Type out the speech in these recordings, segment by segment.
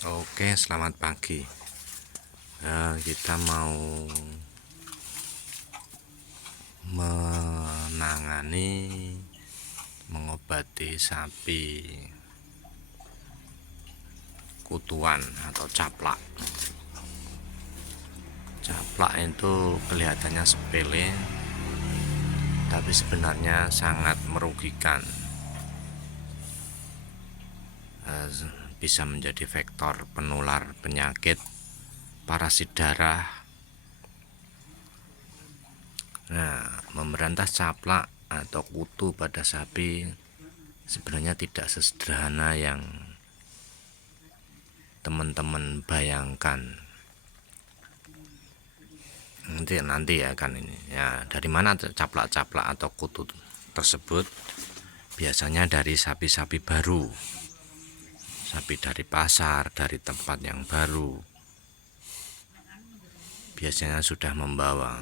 Oke, selamat pagi. Kita mau mengobati sapi kutuan atau caplak. Caplak itu kelihatannya sepele, tapi sebenarnya sangat merugikan. Bisa menjadi vektor penular penyakit parasit darah. Nah, memberantas caplak atau kutu pada sapi sebenarnya tidak sesederhana yang teman-teman bayangkan. Nanti ya kan ini. Ya, dari mana caplak-caplak atau kutu tersebut? Biasanya dari sapi-sapi baru. Sapi dari pasar, dari tempat yang baru. Biasanya sudah membawa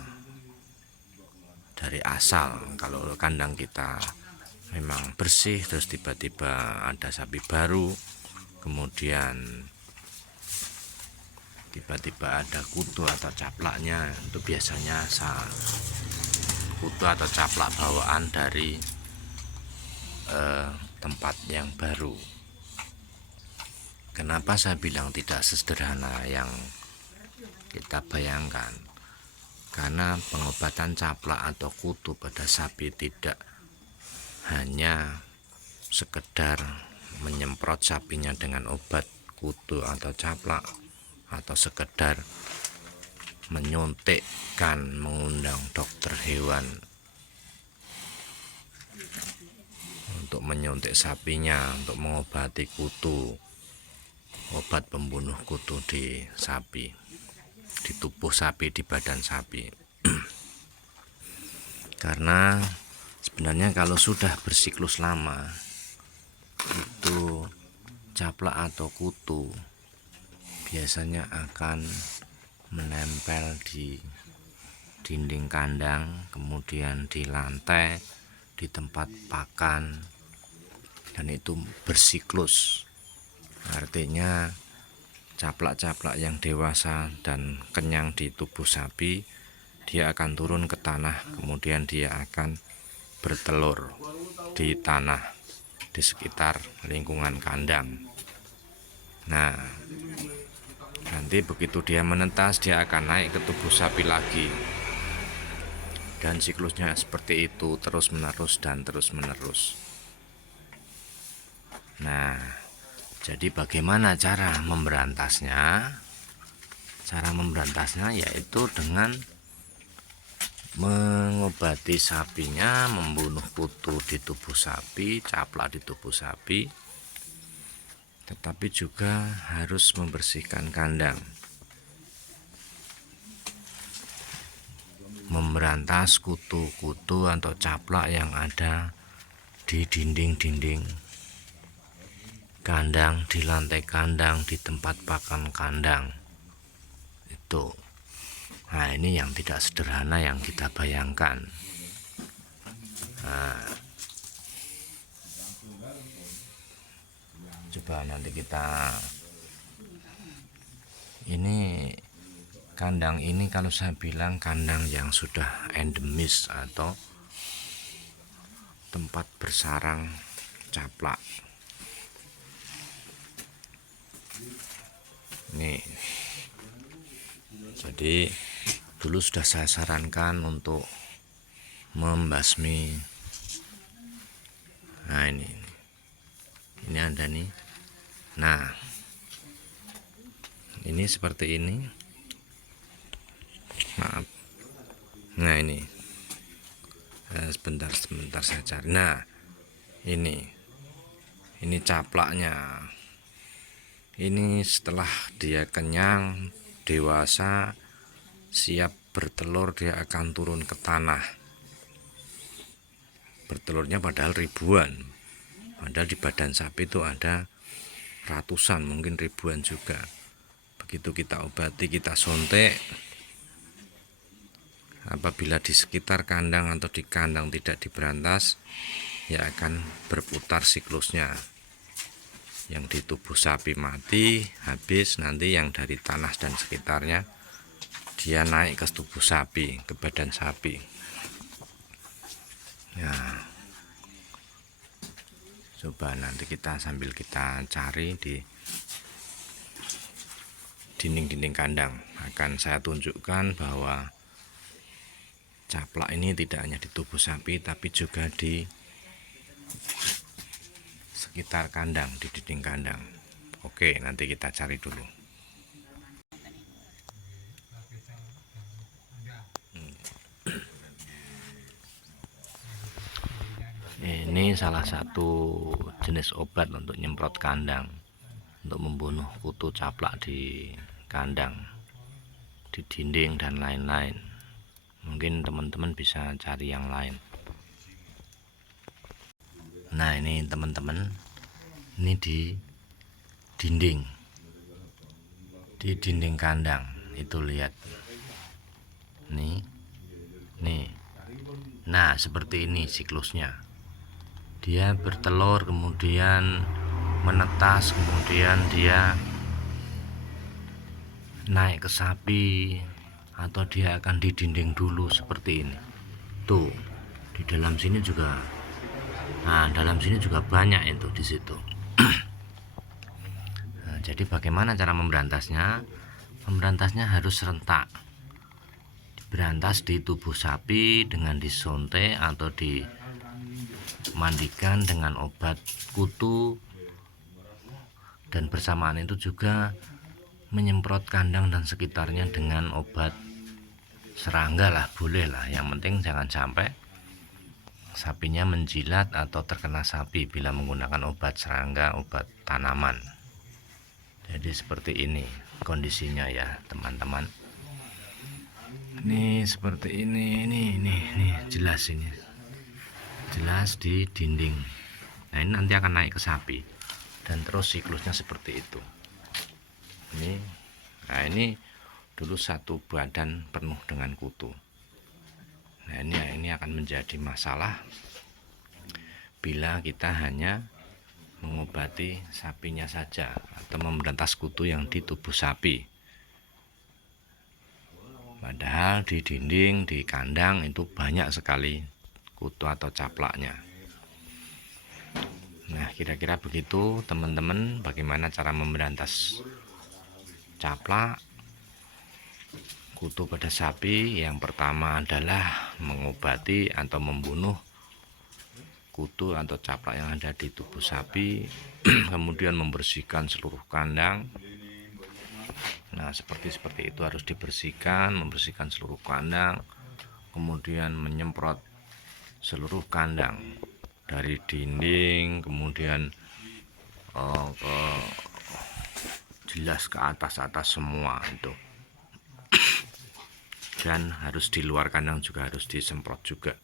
dari asal. Kalau kandang kita memang bersih, terus tiba-tiba ada sapi baru, kemudian tiba-tiba ada kutu atau caplaknya, itu biasanya kutu atau caplak bawaan dari tempat yang baru. Kenapa saya bilang tidak sesederhana yang kita bayangkan? Karena pengobatan caplak atau kutu pada sapi tidak hanya sekedar menyemprot sapinya dengan obat kutu atau caplak, atau sekedar menyuntikkan, mengundang dokter hewan untuk menyuntik sapinya untuk mengobati kutu, obat pembunuh kutu di sapi, di tubuh sapi, di badan sapi. Karena sebenarnya kalau sudah bersiklus lama, itu caplak atau kutu biasanya akan menempel di dinding kandang, kemudian di lantai, di tempat pakan, dan itu bersiklus. Artinya caplak-caplak yang dewasa dan kenyang di tubuh sapi, dia akan turun ke tanah, kemudian dia akan bertelur di tanah di sekitar lingkungan kandang. Nah, nanti begitu dia menetas, dia akan naik ke tubuh sapi lagi, dan siklusnya seperti itu terus menerus dan terus menerus. Nah, jadi bagaimana cara memberantasnya? Cara memberantasnya yaitu dengan mengobati sapinya, membunuh kutu di tubuh sapi, caplak di tubuh sapi, tetapi juga harus membersihkan kandang, memberantas kutu-kutu atau caplak yang ada di dinding-dinding kandang, di lantai kandang, di tempat pakan kandang. Itu. Nah, ini yang tidak sederhana yang kita bayangkan. Nah, coba nanti kita ini kandang ini, kalau saya bilang kandang yang sudah endemis atau tempat bersarang caplak. Nih, jadi dulu sudah saya sarankan untuk membasmi. Nah, ini ada nih. Nah, ini seperti ini. Maaf. Nah, ini sebentar saya cari. Nah, ini caplaknya. Ini setelah dia kenyang, dewasa, siap bertelur, dia akan turun ke tanah. Bertelurnya padahal ribuan, padahal di badan sapi itu ada ratusan, mungkin ribuan juga. Begitu kita obati, kita suntik, apabila di sekitar kandang atau di kandang tidak diberantas, ya akan berputar siklusnya. yang di tubuh sapi mati habis, nanti yang dari tanah dan sekitarnya dia naik ke tubuh sapi, ke badan sapi. Ya, coba nanti kita sambil kita cari di dinding-dinding kandang, akan saya tunjukkan bahwa caplak ini tidak hanya di tubuh sapi tapi juga di sekitar kandang, di dinding kandang. Oke, nanti kita cari dulu. Ini salah satu jenis obat untuk nyemprot kandang, untuk membunuh kutu caplak di kandang, di dinding dan lain-lain. Mungkin teman-teman bisa cari yang lain. Nah, ini teman-teman, ini di dinding kandang itu, lihat nih. Nah, seperti ini siklusnya. Dia bertelur, kemudian menetas, kemudian dia naik ke sapi, atau dia akan di dinding dulu seperti ini. Tuh, di dalam sini juga. Nah, dalam sini juga banyak itu di situ. Nah, jadi bagaimana cara memberantasnya? Memberantasnya harus serentak. Berantas di tubuh sapi dengan disuntik atau dimandikan dengan obat kutu, dan bersamaan itu juga menyemprot kandang dan sekitarnya dengan obat serangga lah, boleh lah, yang penting jangan sampai sapinya menjilat atau terkena sapi bila menggunakan obat serangga, obat tanaman. Jadi seperti ini kondisinya ya teman-teman. Ini seperti ini jelas, ini jelas di dinding. Nah, ini nanti akan naik ke sapi dan terus siklusnya seperti itu. Nah, ini dulu satu badan penuh dengan kutu. Nah, ini akan menjadi masalah bila kita hanya mengobati sapinya saja atau memberantas kutu yang di tubuh sapi. Padahal di dinding, di kandang itu banyak sekali kutu atau caplaknya. Nah, kira-kira begitu teman-teman, bagaimana cara memberantas caplak, kutu pada sapi. Yang pertama adalah mengobati atau membunuh kutu atau caplak yang ada di tubuh sapi, kemudian membersihkan seluruh kandang. Nah, seperti itu harus dibersihkan, membersihkan seluruh kandang, kemudian menyemprot seluruh kandang dari dinding, kemudian jelas ke atas semua itu. Dan harus di luar kandang juga harus disemprot juga.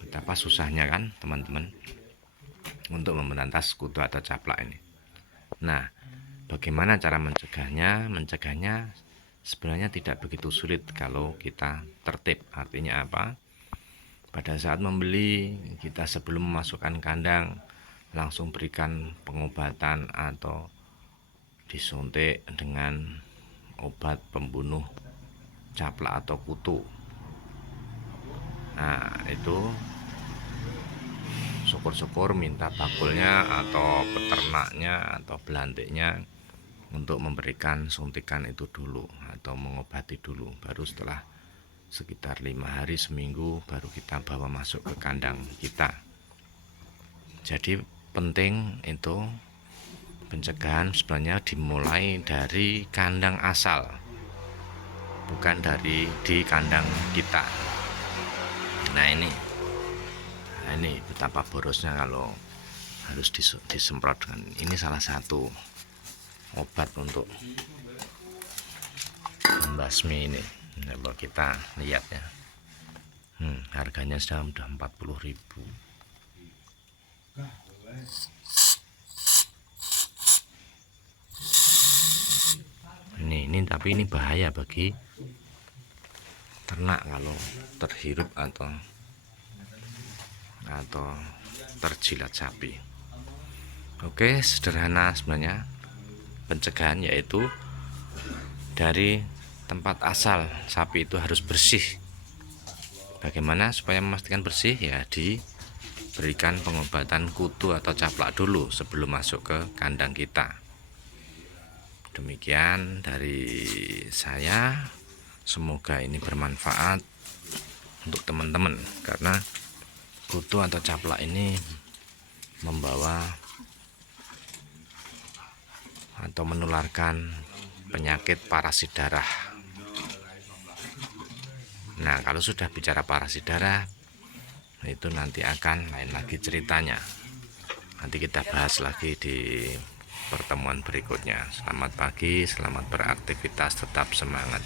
Betapa susahnya kan teman-teman untuk memberantas kutu atau caplak ini. Nah, bagaimana cara mencegahnya? Mencegahnya sebenarnya tidak begitu sulit kalau kita tertib. Artinya apa? Pada saat membeli, kita sebelum memasukkan kandang langsung berikan pengobatan atau disuntik dengan obat pembunuh caplak atau kutu. Nah, itu syukur-syukur minta bakulnya atau peternaknya atau belantiknya untuk memberikan suntikan itu dulu atau mengobati dulu. Baru setelah sekitar 5 hari, seminggu, baru kita bawa masuk ke kandang kita. Jadi penting itu pencegahan sebenarnya dimulai dari kandang asal, bukan dari di kandang kita. Nah, ini betapa borosnya kalau harus disemprot dengan ini. Salah satu obat untuk membasmi ini. Kalau kita lihat ya, harganya sudah 40.000. Ini tapi ini bahaya bagi ternak kalau terhirup atau terjilat sapi. Oke, sederhana sebenarnya pencegahan, yaitu dari tempat asal sapi itu harus bersih. Bagaimana supaya memastikan bersih? Ya, diberikan pengobatan kutu atau caplak dulu sebelum masuk ke kandang kita. Demikian dari saya, semoga ini bermanfaat untuk teman-teman, karena kutu atau caplak ini membawa atau menularkan penyakit parasit darah. Nah, kalau sudah bicara parasit darah, itu nanti akan lain lagi ceritanya. Nanti kita bahas lagi di pertemuan berikutnya. Selamat pagi, selamat beraktivitas, tetap semangat.